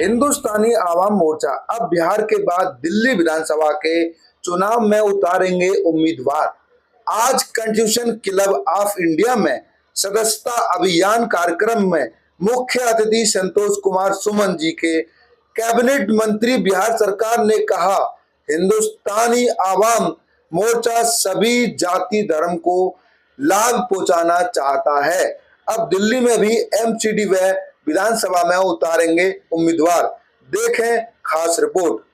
हिंदुस्तानी आवाम मोर्चा अब बिहार के बाद दिल्ली विधानसभा के चुनाव में उतारेंगे उम्मीदवार। आज कॉन्स्टिट्यूशन क्लब ऑफ इंडिया में सदस्यता अभियान कार्यक्रम में मुख्य अतिथि संतोष कुमार सुमन जी के कैबिनेट मंत्री बिहार सरकार ने कहा, हिंदुस्तानी आवाम मोर्चा सभी जाति धर्म को लाभ पहुंचाना चाहता है। अब दिल्ली में भी एमसीडी व विधानसभा में उतारेंगे उम्मीदवार। देखें खास रिपोर्ट।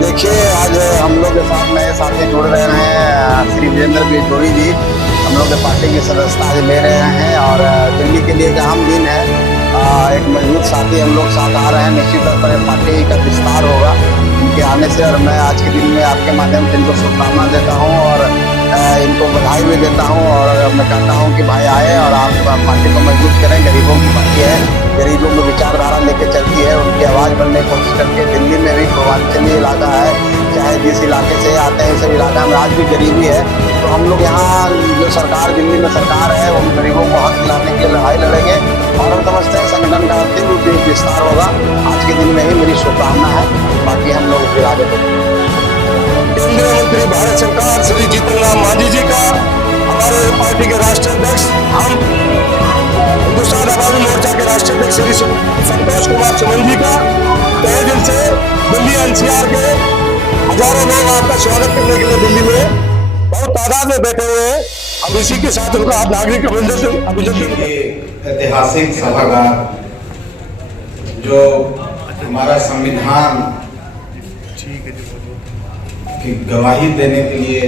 देखिए, आज हम लोग के साथ नए साथी जुड़ रहे हैं। श्री वीरेंद्र बिजोड़ी जी हम लोग के पार्टी की सदस्यता आज ले रहे हैं और दिल्ली के लिए एक अहम दिन है। एक मजबूत साथी हम लोग साथ आ रहे हैं। निश्चित तौर पर पार्टी का विस्तार होगा इनके आने से, और मैं आज के दिन में आपके माध्यम से इनको शुभकामना देता हूँ और इनको बधाई भी देता हूँ। और मैं कहता हूँ कि भाई आए और आप पार्टी को मजबूत करें। गरीबों की पार्टी है, गरीबों को विचारधारा लेके चलती है, उनकी आवाज़ बनने की कोशिश करके। दिल्ली में भी पूर्वांचलीय इलाका है, चाहे जिस इलाके से आते हैं, इस इलाका में आज भी गरीबी है। तो हम लोग यहाँ जो सरकार दिल्ली में सरकार है, उन गरीबों को हक दिलाने के लिए लड़ाई लड़ेंगे और हम समझते हैं संगठन का अंतिम विस्तार होगा। आज के दिन में ही मेरी शुभकामना है, बाकी हम लोग फिर आगे बढ़ेंगे। केंद्रीय मंत्री भारत सरकार श्री जीतन राम मांझी जी का, हमारे पार्टी के राष्ट्रीय अध्यक्ष, हम हिंदुस्तान आवामी मोर्चा के राष्ट्रीय अध्यक्ष श्री संतोष कुमार सुमन जी का तहे दिल से दिल्ली एनसीआर के हजारों लोग आपका स्वागत करने के लिए दिल्ली में बहुत तादाद में बैठे हुए हैं। हम इसी के साथ उनका नागरिक अभिनंदन। ऐतिहासिक सभागार जो हमारा संविधान की गवाही देने के लिए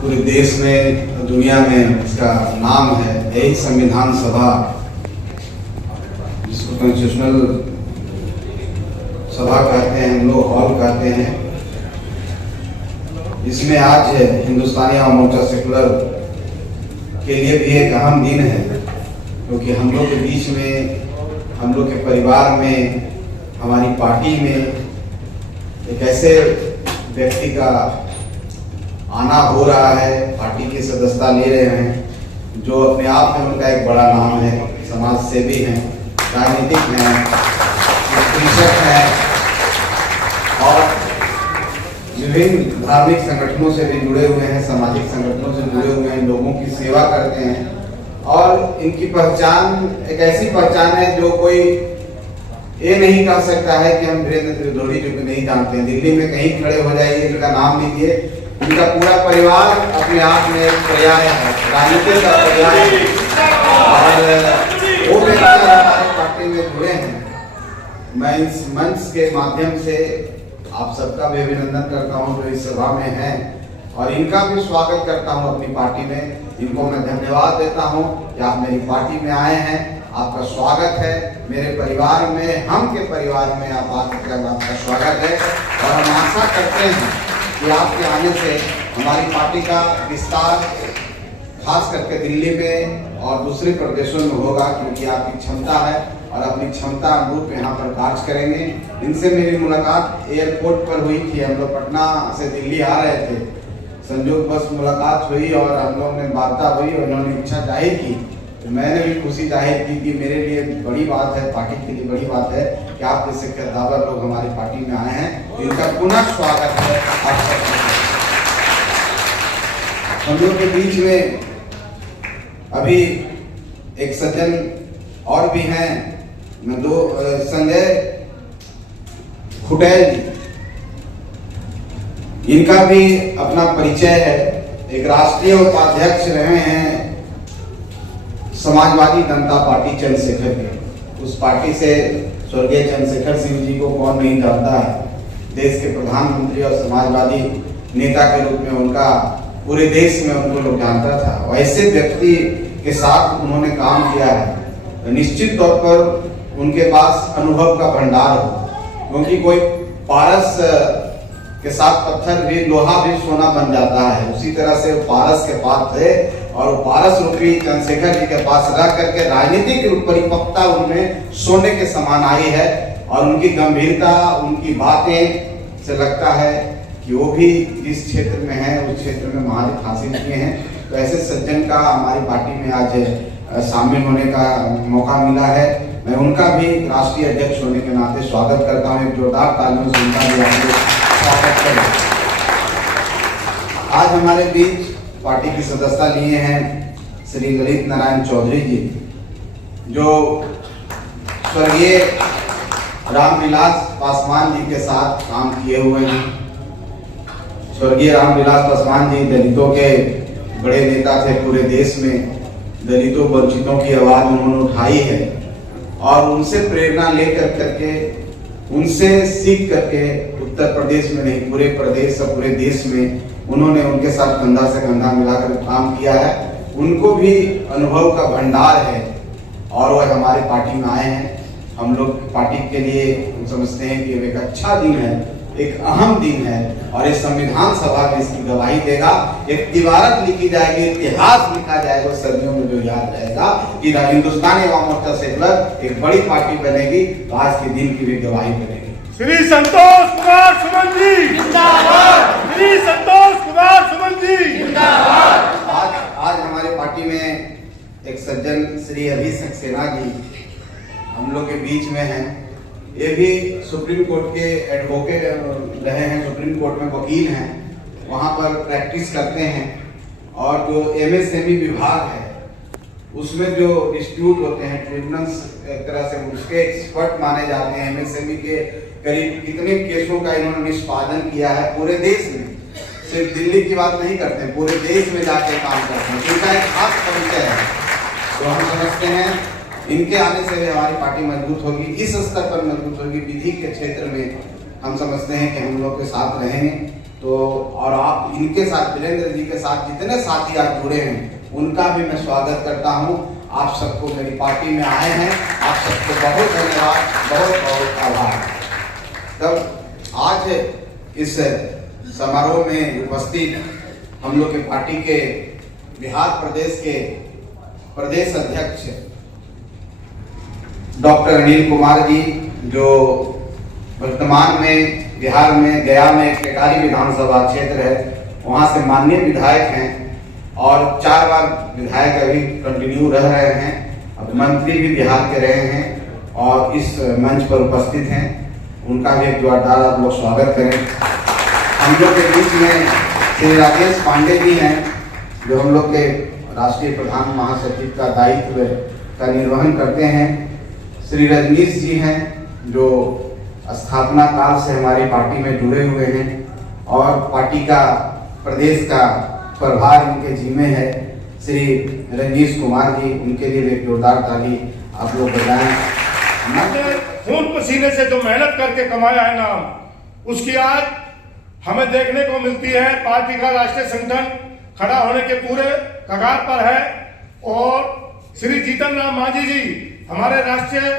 पूरे देश में दुनिया में इसका नाम है, यही संविधान सभा, जिसको कॉन्स्टिट्यूशनल सभा कहते हैं, हम लोग हॉल कहते हैं। इसमें आज हिंदुस्तानी आवाम मोर्चा सेकुलर के लिए भी एक अहम दिन है, क्योंकि हम लोग के बीच में, हम लोग के परिवार में, हमारी पार्टी में एक ऐसे व्यक्ति का आना हो रहा है, पार्टी की सदस्यता ले रहे हैं, जो अपने आप में उनका एक बड़ा नाम है। समाज सेवी हैं, राजनीतिक हैं, कृषक हैं और विभिन्न धार्मिक संगठनों से भी जुड़े हुए हैं, सामाजिक संगठनों से जुड़े हुए हैं, लोगों की सेवा करते हैं। और इनकी पहचान एक ऐसी पहचान है जो कोई ये नहीं कह सकता है कि हम वीरेंद्र बिजोड़ी जी को नहीं जानते हैं। दिल्ली में कहीं खड़े हो जाइए, इनका नाम लीजिए, इनका पूरा परिवार अपने आप में एक पर्याय है, राजनीति का पर्याय है। और वो व्यक्ति हमारे पार्टी में जुड़े हैं। मैं इस मंच के माध्यम से आप सबका भी अभिनंदन करता हूँ जो इस सभा में है, और इनका भी स्वागत करता हूँ अपनी पार्टी में। इनको मैं धन्यवाद देता हूँ कि आप मेरी पार्टी में आए हैं, आपका स्वागत है। मेरे परिवार में, हम के परिवार में आप आकर आपका स्वागत है, और हम आशा करते हैं कि आपके आने से हमारी पार्टी का विस्तार खास करके दिल्ली में और दूसरे प्रदेशों में होगा, क्योंकि आपकी क्षमता है और अपनी क्षमता अनुरूप यहाँ पर कार्य करेंगे। इनसे मेरी मुलाकात एयरपोर्ट पर हुई थी। हम लोग पटना से दिल्ली आ रहे थे, संयोग बस मुलाकात हुई और हम लोग ने वार्ता हुई और उन्होंने इच्छा जाहिर की तो मैंने भी खुशी जाहिर की कि मेरे लिए बड़ी बात है, पार्टी के लिए बड़ी बात है कि आप जैसे कद्दावर लोग हमारी पार्टी में आए हैं, इनका पुनः स्वागत है आप सबका। हम लोग के बीच में अभी एक सज्जन और भी हैं, संजय खुटेल जी, इनका भी अपना परिचय है। एक राष्ट्रीय उपाध्यक्ष रहे हैं समाजवादी जनता पार्टी चंद्रशेखर के। उस पार्टी से स्वर्गीय चंद्रशेखर सिंह जी को कौन नहीं जानता है। देश के प्रधानमंत्री और समाजवादी नेता के रूप में उनका पूरे देश में उनको लोग जानता था। ऐसे व्यक्ति के साथ उन्होंने काम किया है, निश्चित तौर पर उनके पास अनुभव का भंडार हो, क्योंकि कोई पारस के साथ पत्थर भी, लोहा भी सोना बन जाता है। उसी तरह से वो पारस के पास थे और पारस रूपी चंद्रशेखर जी के पास रह करके राजनीतिक परिपक्वता उनमें सोने के समान आई है। और उनकी गंभीरता, उनकी बातें से लगता है कि वो भी जिस क्षेत्र में है उस क्षेत्र में महारत हासिल किए हैं। तो ऐसे सज्जन का हमारी पार्टी में आज शामिल होने का मौका मिला है। मैं उनका भी राष्ट्रीय अध्यक्ष होने के नाते स्वागत करता हूँ। एक जोरदार तालियों से उनका भी आप लोग स्वागत करें। आज हमारे बीच पार्टी की सदस्यता लिए हैं श्री ललित नारायण चौधरी जी, जो स्वर्गीय रामविलास पासवान जी के साथ काम किए हुए हैं। स्वर्गीय रामविलास पासवान जी दलितों के बड़े नेता थे। पूरे देश में दलितों वंचितों की आवाज उन्होंने उठाई है और उनसे प्रेरणा लेकर करके, उनसे सीख करके उत्तर प्रदेश में नहीं पूरे प्रदेश और पूरे देश में उन्होंने उनके साथ कंधा से कंधा मिलाकर काम किया है। उनको भी अनुभव का भंडार है और वह हमारे पार्टी में आए हैं। हम लोग पार्टी के लिए हम समझते हैं कि एक अच्छा दिन है, एक अहम दिन है और इस संविधान सभा में इसकी गवाही देगा। एक इबारत लिखी जाएगी, इतिहास लिखा जाएगा सदियों में, जो याद रहेगा कि हिंदुस्तानी अवाम मोर्चा सेकुलर एक बड़ी पार्टी बनेगी। तो आज के दिन की भी गवाही बनेगी। श्री संतोष कुमार सुमन जी जिंदाबाद। श्री संतोष कुमार सुमन जी जिंदाबाद। आज हमारे पार्टी में एक सज्जन श्री अभी सक्सेना जी हम लोग के बीच में हैं। ये भी सुप्रीम कोर्ट के एडवोकेट रहे हैं, सुप्रीम कोर्ट में वकील हैं, वहाँ पर प्रैक्टिस करते हैं। और जो एमएसएमई विभाग है उसमें जो डिस्प्यूट होते हैं, ट्रिब्यूनल्स एक तरह से उसके एक्सपर्ट माने जाते हैं। एमएसएमई के करीब कितने केसों का इन्होंने निष्पादन किया है पूरे देश में। सिर्फ दिल्ली की बात नहीं करते हैं, पूरे देश में जाके काम करते हैं। इनका एक खास परिचय है। तो हम समझते हैं इनके आने से हमारी पार्टी मजबूत होगी, इस स्तर पर मजबूत होगी। विधि के क्षेत्र में हम समझते हैं कि हम लोग के साथ रहेंगे। तो और आप इनके साथ, वीरेंद्र जी के साथ जितने साथी आज जुड़े हैं उनका भी मैं स्वागत करता हूं। आप सबको मेरी पार्टी में आए हैं, आप सबको बहुत धन्यवाद, बहुत बहुत आभार। तब आज इस समारोह में उपस्थित हम लोग के पार्टी के बिहार प्रदेश के प्रदेश अध्यक्ष डॉक्टर अनिल कुमार जी, जो वर्तमान में बिहार में गया में टेकारी विधानसभा क्षेत्र है, वहां से माननीय विधायक हैं और 4 बार विधायक अभी कंटिन्यू रह रहे हैं। अब मंत्री भी बिहार के रहे हैं और इस मंच पर उपस्थित हैं। उनका भी एक जोरदार आप लोग स्वागत करें। हम लोग के बीच में श्री राजेश पांडे जी हैं, जो हम लोग के राष्ट्रीय प्रधान महासचिव का दायित्व का निर्वहन करते हैं। श्री रजनीश जी हैं, जो स्थापना काल से हमारी पार्टी में जुड़े हुए हैं और पार्टी का प्रदेश का प्रभार इनके जिम्मे है। श्री रंजीश कुमार जी, उनके लिए एक जोरदार ताली आप लोग बजाएं। खून पसीने से जो मेहनत करके कमाया है नाम, उसकी आज हमें देखने को मिलती है। पार्टी का राष्ट्रीय संगठन खड़ा होने के पूरे कगार पर है और श्री जीतन राम मांझी जी हमारे राष्ट्रीय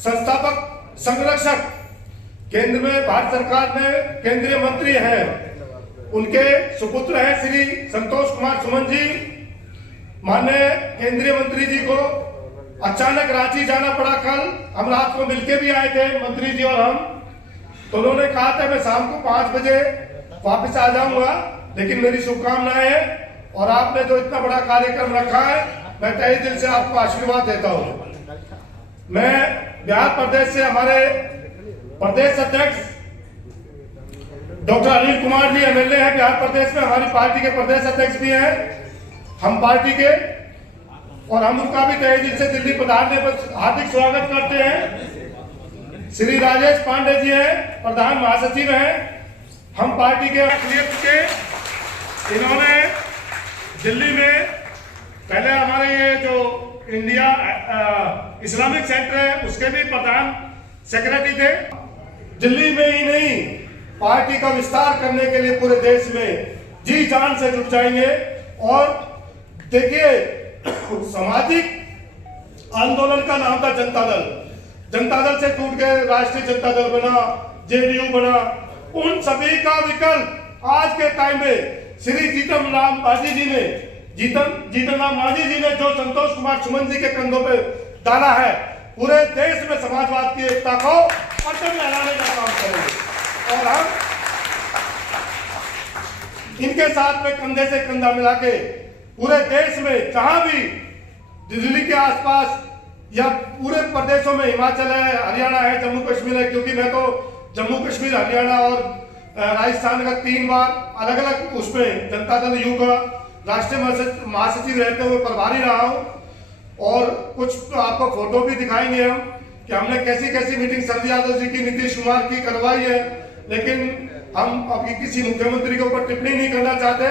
संस्थापक संरक्षक, केंद्र में भारत सरकार में केंद्रीय मंत्री हैं, उनके सुपुत्र हैं श्री संतोष कुमार सुमन जी। माननीय केंद्रीय मंत्री जी को अचानक रांची जाना पड़ा। कल हम रात को मिलके भी आए थे, मंत्री जी और हम। तो उन्होंने कहा था मैं शाम को 5 बजे वापस आ जाऊंगा, लेकिन मेरी शुभकामनाएं हैं और आपने जो इतना बड़ा कार्यक्रम रखा है मैं तहे दिल से आपको आशीर्वाद देता हूं। मैं बिहार प्रदेश से हमारे प्रदेश अध्यक्ष डॉक्टर अनिल कुमार जी एमएलए हैं बिहार प्रदेश में, हमारी पार्टी के प्रदेश अध्यक्ष भी हैं हम पार्टी के, और हम उनका भी तहे दिल से दिल्ली पधारने पर हार्दिक स्वागत करते हैं। श्री राजेश पांडे जी हैं, प्रधान महासचिव हैं हम पार्टी के अखिलेश के। इन्होंने दिल्ली में पहले हमारे ये जो इंडिया इस्लामिक सेंटर है उसके भी प्रधान सेक्रेटरी थे। दिल्ली में ही नहीं, पार्टी का विस्तार करने के लिए पूरे देश में जी जान से जुट जाएंगे। और देखिए, सामाजिक आंदोलन का नाम था जनता दल, जनता दल से टूट के राष्ट्रीय जनता दल बना, जेडीयू बना। उन सभी का विकल्प आज के टाइम में श्री जीतन राम मांझी जी ने जो संतोष कुमार सुमन जी के कंधों पे डाला है, पूरे देश में समाजवाद की एकता को परचम लहराने का काम करेंगे। और हम इनके साथ में कंधे से कंधा मिला के पूरे देश में जहां भी दिल्ली के आसपास या पूरे प्रदेशों में, हिमाचल है, हरियाणा है, जम्मू कश्मीर है, क्योंकि मैं तो जम्मू कश्मीर, हरियाणा और राजस्थान का 3 बार अलग अलग उसमें जनता दल यू का राष्ट्रीय महासचिव रहते हुए प्रभारी रहा हूं। और कुछ तो आपको फोटो भी दिखाएंगे हम कि हमने कैसी कैसी मीटिंग शरद यादव जी की, नीतीश कुमार की करवाई है। लेकिन हम अभी किसी मुख्यमंत्री के ऊपर टिप्पणी नहीं करना चाहते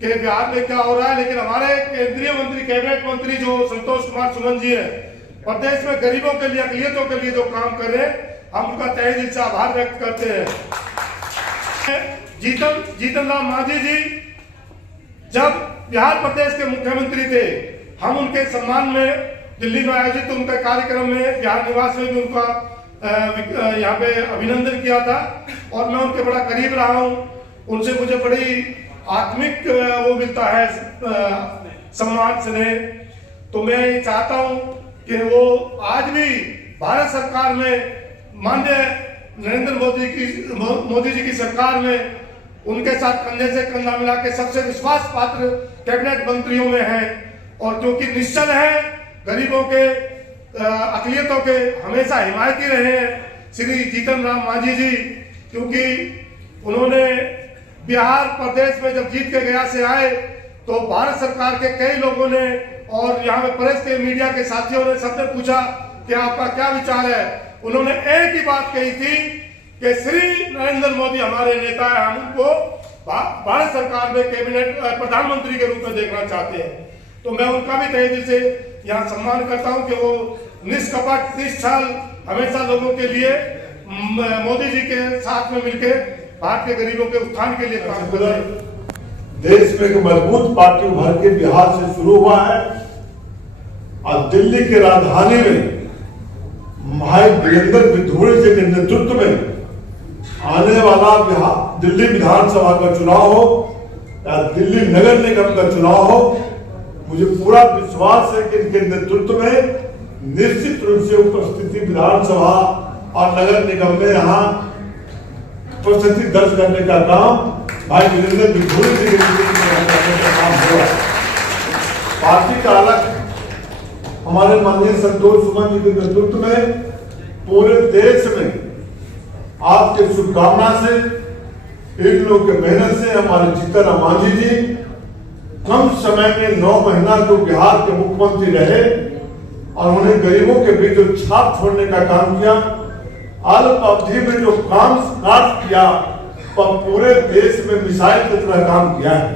कि बिहार में क्या हो रहा है। लेकिन हमारे केंद्रीय मंत्री, कैबिनेट मंत्री जो संतोष कुमार सुमन जी है, प्रदेश में गरीबों के लिए, अकलियतों के लिए जो काम कर रहे हैं, हम उनका तहे दिल से आभार व्यक्त करते हैं। जीतन राम मांझी जी जब बिहार प्रदेश के मुख्यमंत्री थे, हम उनके सम्मान में दिल्ली में आयोजित उनके कार्यक्रम में बिहार निवास में भी उनका यहाँ पे अभिनंदन किया था। और मैं उनके बड़ा करीब रहा हूँ, उनसे मुझे बड़ी आत्मिक वो मिलता है सम्मान स्नेह। तो मैं ये चाहता हूँ कि वो आज भी भारत सरकार में, माननीय नरेंद्र मोदी जी की सरकार में उनके साथ कंधे से कंधा मिला के सबसे विश्वास पात्र कैबिनेट मंत्रियों में हैं। और क्योंकि निश्चल है, गरीबों के, अकलियतों के हमेशा हिमायती रहे हैं श्री जीतन राम मांझी जी, क्योंकि उन्होंने बिहार प्रदेश में जब जीत के गया से आए तो भारत सरकार के कई लोगों ने और यहाँ पे प्रेस के, मीडिया के साथियों ने सबने पूछा कि आपका क्या विचार है। उन्होंने एक ही बात कही थी कि श्री नरेंद्र मोदी हमारे नेता है, हम उनको भारत सरकार में कैबिनेट प्रधानमंत्री के रूप में देखना चाहते हैं। तो मैं उनका भी तहे दिल से यहाँ सम्मान करता हूँ कि वो निष्कपट 30 साल हमेशा लोगों के लिए मोदी जी के साथ में मिलकर भारत के गरीबों के उत्थान के लिए काम कर रहे हैं। देश में एक मजबूत पार्टी उभर के बिहार से शुरू हुआ है और दिल्ली की राजधानी में भाई वीरेंद्र विधोड़ी जी के नेतृत्व में आने वाला दिल्ली विधानसभा का चुनाव हो या दिल्ली नगर निगम का चुनाव हो, मुझे पूरा विश्वास है कि इनके नेतृत्व में निश्चित रूप से उपस्थिति विधानसभा और नगर निगम में यहाँ उपस्थिति दर्ज करने का काम भाई वीरेंद्र विधोड़ी जी के नेतृत्व में करने का काम होगा। पार्टी का अलग हमारे माननीय संतोष सुमन जी के नेतृत्व में पूरे देश में आपके शुभकामना से, इन लोगों के मेहनत से हमारे जीतन राम मांझी जी कम समय में 9 महीना जो बिहार के मुख्यमंत्री रहे और उन्हें गरीबों के बीच जो छाप छोड़ने का काम किया, अल्प अवधि में जो काम किया, वह पूरे देश में मिसाइल की तरह काम किया है।